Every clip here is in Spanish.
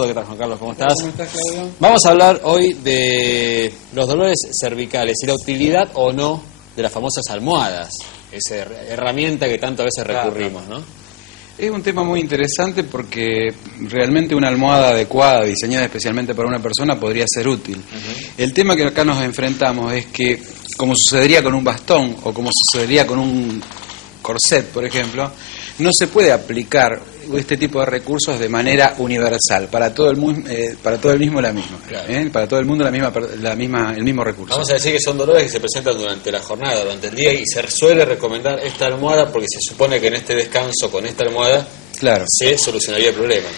¿Qué tal, Juan Carlos? ¿Cómo estás? ¿Cómo estás, Claudio? Vamos a hablar hoy de los dolores cervicales y la utilidad o no de las famosas almohadas, esa herramienta que tanto a veces recurrimos, ¿no? Es un tema muy interesante porque realmente una almohada adecuada, diseñada especialmente para una persona, podría ser útil. El tema que acá nos enfrentamos es que, como sucedería con un bastón o como sucedería con un corset, por ejemplo, no se puede aplicar este tipo de recursos de manera universal para todo el mundo, para todo el mismo la misma, Claro. para todo el mundo el mismo recurso. Vamos a decir que son dolores que se presentan durante la jornada, durante el día, y se suele recomendar esta almohada porque se supone que en este descanso con esta almohada Claro. se solucionaría el problema.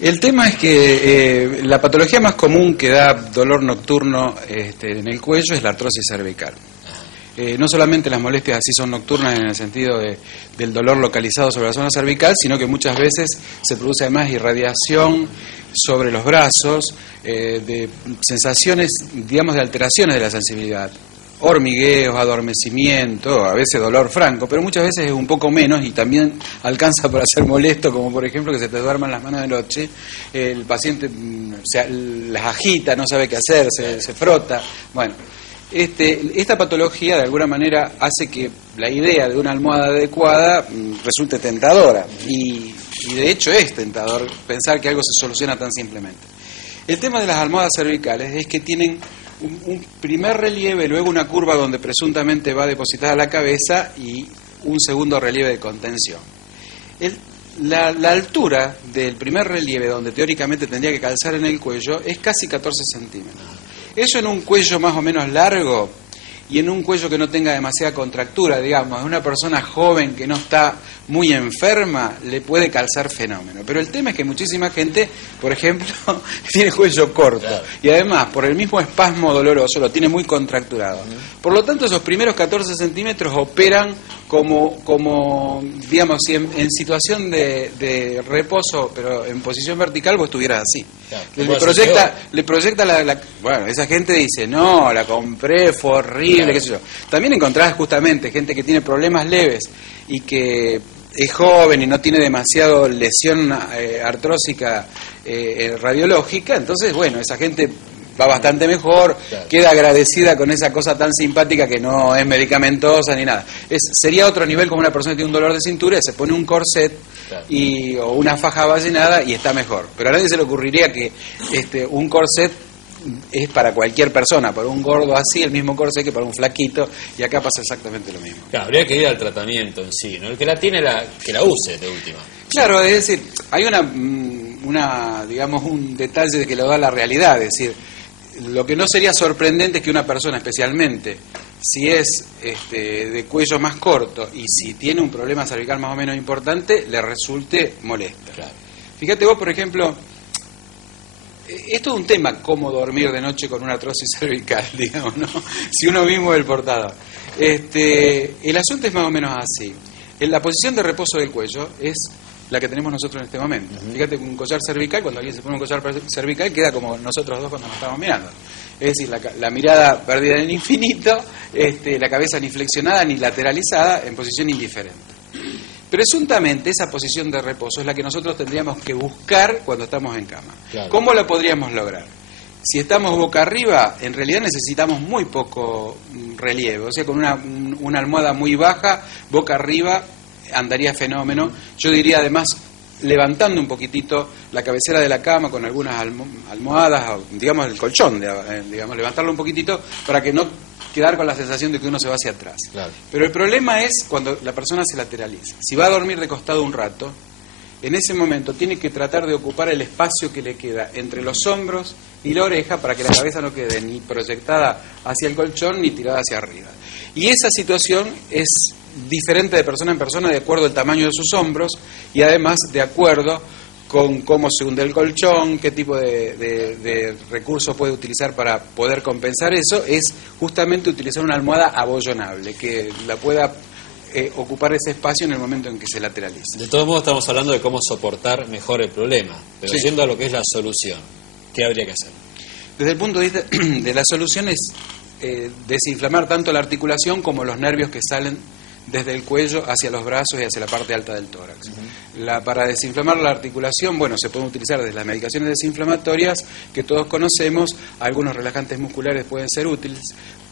El tema es que la patología más común que da dolor nocturno en el cuello es la artrosis cervical. No solamente las molestias así son nocturnas en el sentido del dolor localizado sobre la zona cervical, sino que muchas veces se produce además irradiación sobre los brazos, de sensaciones, digamos, de alteraciones de la sensibilidad. Hormigueos, adormecimiento, a veces dolor franco, pero muchas veces es un poco menos y también alcanza por ser molesto, como por ejemplo que se te duerman las manos de noche, el paciente las agita, no sabe qué hacer, se frota, bueno. Esta patología de alguna manera hace que la idea de una almohada adecuada resulte tentadora y de hecho es tentador pensar que algo se soluciona tan simplemente. El tema de las almohadas cervicales es que tienen un primer relieve, luego una curva donde presuntamente va depositada la cabeza y un segundo relieve de contención. La altura del primer relieve, donde teóricamente tendría que calzar en el cuello, es casi 14 centímetros. Eso en un cuello más o menos largo y en un cuello que no tenga demasiada contractura, digamos, una persona joven que no está muy enferma, le puede calzar fenómeno. Pero el tema es que muchísima gente, por ejemplo, tiene cuello corto, claro, y además, por el mismo espasmo doloroso, lo tiene muy contracturado. Por lo tanto, esos primeros 14 centímetros operan como digamos, si en situación de reposo, pero en posición vertical, vos estuvieras así. Claro, le proyecta bueno, esa gente dice, no, la compré, fue horrible, claro, qué sé yo. También encontrás justamente gente que tiene problemas leves y que es joven y no tiene demasiado lesión artrósica radiológica, entonces, bueno, esa gente va bastante mejor, claro, queda agradecida con esa cosa tan simpática que no es medicamentosa ni nada. Sería otro nivel como una persona que tiene un dolor de cintura y se pone un corset, claro, o una faja ballenada y está mejor. Pero a nadie se le ocurriría que un corset es para cualquier persona, para un gordo así, el mismo corset que para un flaquito, y acá pasa exactamente lo mismo. Claro, habría que ir al tratamiento en sí, ¿no? El que la tiene, que la use de última. Claro, es decir, hay digamos, un detalle de que lo da la realidad, es decir, lo que no sería sorprendente es que una persona, especialmente si es de cuello más corto y si tiene un problema cervical más o menos importante, le resulte molesto. Claro. Fíjate vos, por ejemplo, esto es un tema, cómo dormir de noche con una artrosis cervical, digamos, ¿no? Si uno mismo es el portador. El asunto es más o menos así. La posición de reposo del cuello es la que tenemos nosotros en este momento. Fíjate, un collar cervical, cuando alguien se pone un collar cervical, queda como nosotros dos cuando nos estamos mirando. Es decir, la mirada perdida en el infinito, la cabeza ni flexionada ni lateralizada, en posición indiferente. Presuntamente esa posición de reposo es la que nosotros tendríamos que buscar cuando estamos en cama. Claro. ¿Cómo la podríamos lograr? Si estamos boca arriba, en realidad necesitamos muy poco relieve, o sea, con una almohada muy baja, boca arriba, andaría fenómeno. Yo diría además levantando un poquitito la cabecera de la cama con algunas almohadas, o, digamos el colchón, digamos, levantarlo un poquitito para que no quedar con la sensación de que uno se va hacia atrás. Claro. Pero el problema es cuando la persona se lateraliza. Si va a dormir de costado un rato, en ese momento tiene que tratar de ocupar el espacio que le queda entre los hombros y la oreja para que la cabeza no quede ni proyectada hacia el colchón ni tirada hacia arriba. Y esa situación es diferente de persona en persona de acuerdo al tamaño de sus hombros y además de acuerdo con cómo se hunde el colchón, qué tipo de recurso puede utilizar para poder compensar eso. Es justamente utilizar una almohada abollonable que la pueda ocupar ese espacio en el momento en que se lateraliza. De todos modos estamos hablando de cómo soportar mejor el problema, pero sí, yendo a lo que es la solución, ¿qué habría que hacer? Desde el punto de vista de la solución es desinflamar tanto la articulación como los nervios que salen desde el cuello hacia los brazos y hacia la parte alta del tórax. Para desinflamar la articulación, bueno, se pueden utilizar desde las medicaciones desinflamatorias que todos conocemos, algunos relajantes musculares pueden ser útiles,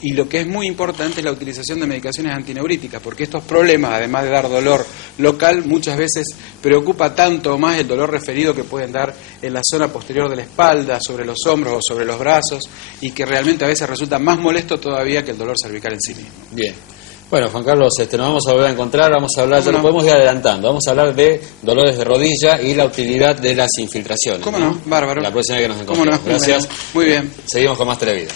y lo que es muy importante es la utilización de medicaciones antineuríticas, porque estos problemas, además de dar dolor local, muchas veces preocupa tanto o más el dolor referido que pueden dar en la zona posterior de la espalda, sobre los hombros o sobre los brazos, y que realmente a veces resulta más molesto todavía que el dolor cervical en sí mismo. Bien. Bueno, Juan Carlos, nos vamos a volver a encontrar, vamos a hablar, ya lo podemos ir adelantando, vamos a hablar de dolores de rodilla y la utilidad de las infiltraciones. ¿Cómo no? Bárbaro. La próxima vez que nos encontremos. ¿Cómo no? Gracias. Muy bien. Seguimos con más Televida.